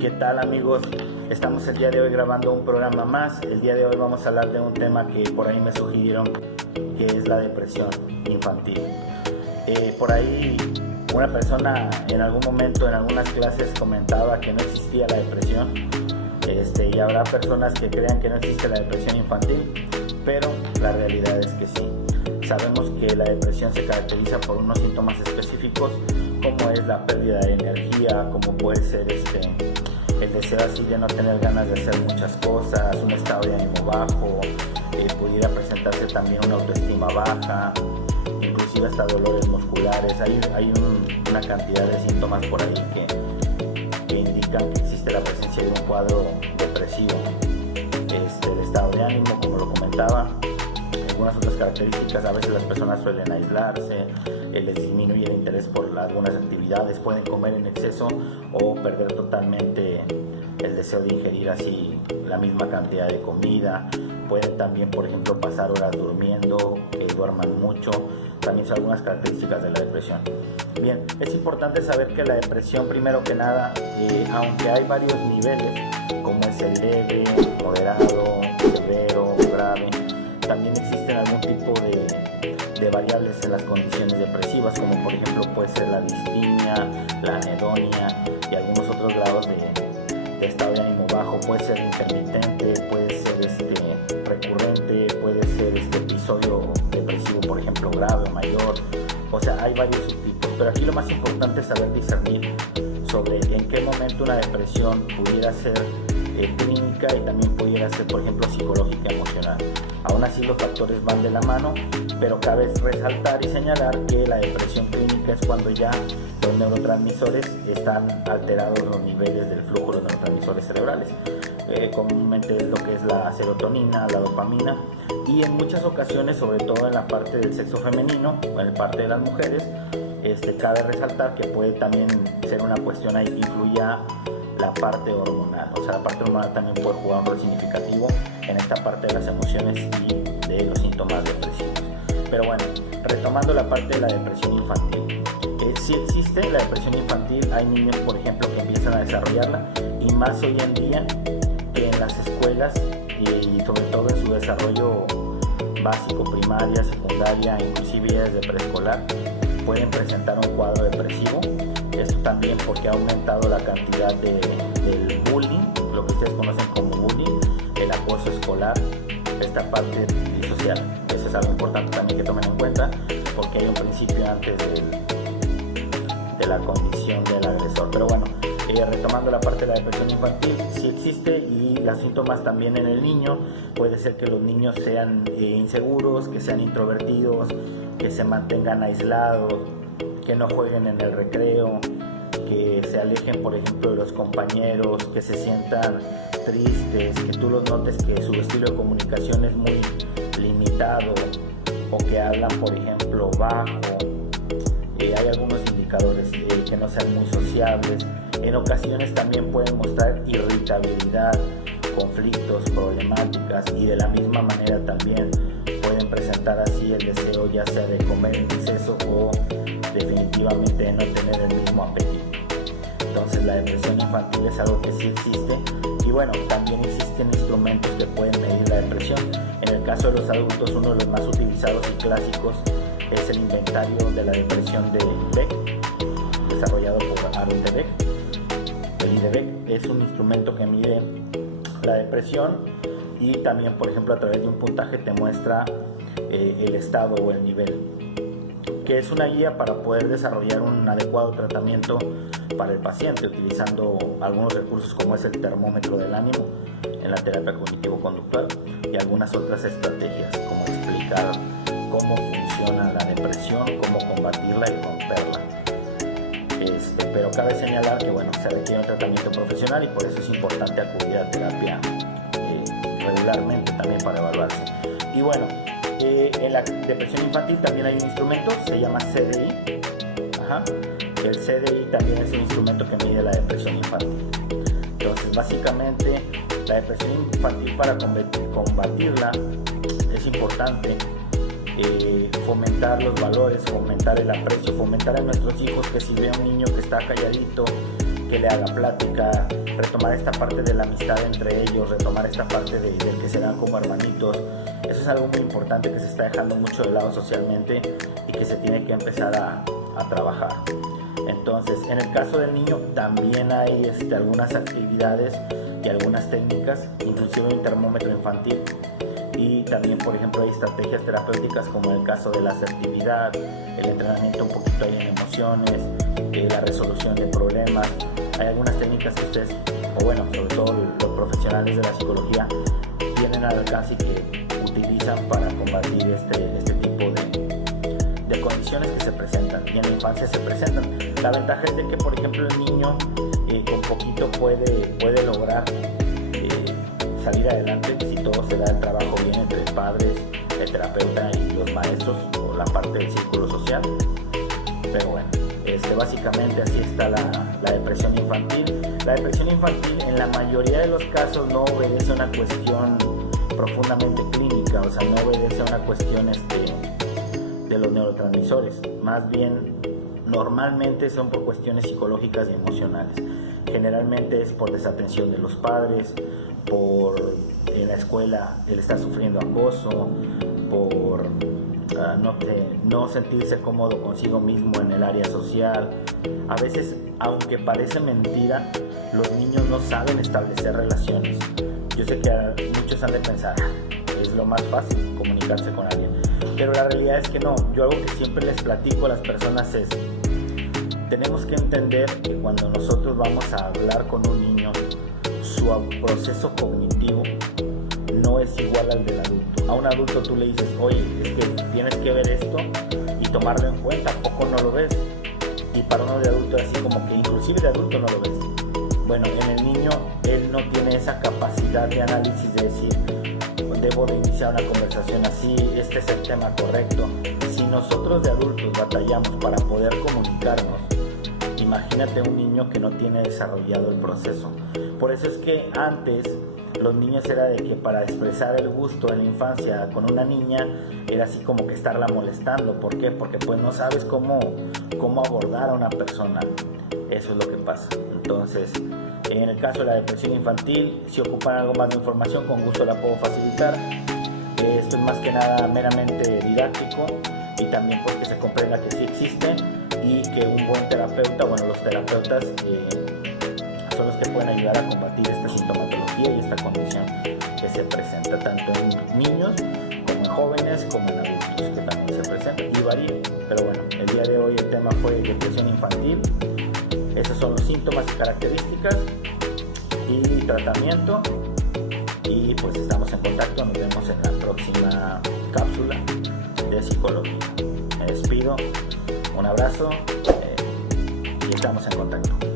¿Qué tal, amigos? Estamos el día de hoy grabando un programa más. El día de hoy vamos a hablar de un tema que por ahí me sugirieron, que es la depresión infantil. Por ahí una persona en algún momento en algunas clases comentaba que no existía la depresión, y habrá personas que crean que no existe la depresión infantil, pero la realidad es que sí. Sabemos que la depresión se caracteriza por unos síntomas específicos, como es la pérdida de energía, como puede ser el deseo así de no tener ganas de hacer muchas cosas, un estado de ánimo bajo, pudiera presentarse también una autoestima baja, inclusive hasta dolores musculares. Hay una cantidad de síntomas por ahí que indican que existe la presencia de un cuadro depresivo. El estado de ánimo, como lo comentaba, algunas otras características: a veces las personas suelen aislarse, les disminuye el interés por algunas actividades, pueden comer en exceso o perder totalmente el deseo de ingerir así la misma cantidad de comida. Pueden también, por ejemplo, pasar horas durmiendo, que duerman mucho. También son algunas características de la depresión. Bien, es importante saber que la depresión, primero que nada, aunque hay varios niveles, como es el leve, moderado, severo, grave, también existen algún tipo de variables en las condiciones depresivas, como por ejemplo puede ser la distimia, la anedonia y algunos otros grados de estado de ánimo bajo. Puede ser intermitente, puede ser recurrente, puede ser episodio depresivo, por ejemplo, grave o mayor. O sea, hay varios subtipos, pero aquí lo más importante es saber discernir sobre en qué momento una depresión pudiera ser clínica y también pudiera ser, por ejemplo, psicológica, emocional. Aún así, los factores van de la mano, pero cabe resaltar y señalar que la depresión clínica es cuando ya los neurotransmisores están alterados, los niveles del flujo de los neurotransmisores cerebrales. Comúnmente es lo que es la serotonina, la dopamina, y en muchas ocasiones, sobre todo en la parte del sexo femenino o en la parte de las mujeres, cabe resaltar que puede también ser una cuestión ahí que influya la parte hormonal. O sea, la parte hormonal también puede jugar un rol significativo en esta parte de las emociones y de los síntomas depresivos. Pero bueno, retomando la parte de la depresión infantil, sí existe la depresión infantil. Hay niños, por ejemplo, que empiezan a desarrollarla, y más hoy en día que en las escuelas y sobre todo en su desarrollo básico, primaria, secundaria, inclusive ya desde preescolar, pueden presentar un cuadro depresivo. Esto también porque ha aumentado la cantidad del bullying, lo que ustedes conocen como bullying, el acoso escolar, esta parte disocial. Eso es algo importante también que tomen en cuenta, porque hay un principio antes de la condición del agresor. Pero bueno, retomando la parte de la depresión infantil, sí existe, y los síntomas también en el niño. Puede ser que los niños sean inseguros, que sean introvertidos, que se mantengan aislados, que no jueguen en el recreo, que se alejen, por ejemplo, de los compañeros, que se sientan tristes, que tú los notes que su estilo de comunicación es muy limitado, o que hablan, por ejemplo, bajo. Hay algunos indicadores que no sean muy sociables. En ocasiones también pueden mostrar irritabilidad, conflictos, problemáticas, y de la misma manera también pueden presentar así el deseo ya sea de comer en exceso o definitivamente de no tener el mismo apetito. Entonces, la depresión infantil es algo que sí existe, y bueno, también existen instrumentos que pueden medir la depresión. En el caso de los adultos, uno de los más utilizados y clásicos es el inventario de la depresión de Beck, desarrollado por Aaron de Beck. El IDBEC es un instrumento que mide la depresión, y también, por ejemplo, a través de un puntaje te muestra el estado o el nivel, que es una guía para poder desarrollar un adecuado tratamiento para el paciente, utilizando algunos recursos como es el termómetro del ánimo en la terapia cognitivo-conductual, y algunas otras estrategias como explicar cómo funciona la depresión, cómo combatirla y romperla. Pero cabe señalar que bueno, se requiere un tratamiento profesional, y por eso es importante acudir a terapia regularmente también para evaluarse. Y bueno, en la depresión infantil también hay un instrumento, se llama CDI. El CDI también es un instrumento que mide la depresión infantil. Entonces, básicamente, la depresión infantil, para combatirla, es importante fomentar los valores, fomentar el aprecio, fomentar a nuestros hijos que si ve a un niño que está calladito, que le haga plática, retomar esta parte de la amistad entre ellos, retomar esta parte del que se dan como hermanitos. Eso es algo muy importante que se está dejando mucho de lado socialmente y que se tiene que empezar a trabajar. Entonces, en el caso del niño también hay algunas actividades y algunas técnicas, inclusive un termómetro infantil, y también, por ejemplo, hay estrategias terapéuticas como el caso de la asertividad, el entrenamiento un poquito ahí en emociones, la resolución de problemas. Hay algunas técnicas que ustedes, o bueno, sobre todo los profesionales de la psicología, tienen al alcance y que utilizan para combatir este tipo de condiciones que se presentan y en la infancia se presentan. La ventaja es de que, por ejemplo, el niño con poquito puede lograr salir adelante si todo se da el trabajo bien entre padres, el terapeuta y los maestros o la parte del círculo social. Pero bueno, básicamente así está la depresión infantil. La depresión infantil en la mayoría de los casos no obedece a una cuestión profundamente clínica, o sea, no obedece a una cuestión de los neurotransmisores, más bien normalmente son por cuestiones psicológicas y emocionales. Generalmente es por desatención de los padres, por en la escuela él está sufriendo acoso, por no sentirse cómodo consigo mismo en el área social. A veces, aunque parece mentira, los niños no saben establecer relaciones. Yo sé que muchos han de pensar, es lo más fácil comunicarse con alguien, pero la realidad es que no. Yo algo que siempre les platico a las personas es, tenemos que entender que cuando nosotros vamos a hablar con un niño, su proceso cognitivo no es igual al del adulto. A un adulto tú le dices, oye, es que tienes que ver esto y tomarlo en cuenta, ¿a poco no lo ves? Y para uno de adulto es así como que inclusive de adulto no lo ves. Bueno, en el niño él no tiene esa capacidad de análisis de decir, debo de iniciar una conversación así, este es el tema correcto. Si nosotros de adultos batallamos para poder comunicarnos, imagínate un niño que no tiene desarrollado el proceso. Por eso es que antes los niños era de que para expresar el gusto en la infancia con una niña era así como que estarla molestando. ¿Por qué? Porque pues no sabes cómo abordar a una persona. Eso es lo que pasa. Entonces, en el caso de la depresión infantil, si ocupan algo más de información, con gusto la puedo facilitar. Esto es más que nada meramente didáctico y también pues que se comprenda que sí existe y que un buen terapeuta, bueno, los terapeutas son los que pueden ayudar a combatir esta sintomatología y esta condición que se presenta tanto en niños como en jóvenes como en adultos, que también se presenta y varía. Pero bueno, el día de hoy el tema fue depresión infantil. Esos son los síntomas y características y tratamiento. Y pues estamos en contacto, nos vemos en la próxima cápsula de psicología. Me despido, un abrazo y estamos en contacto.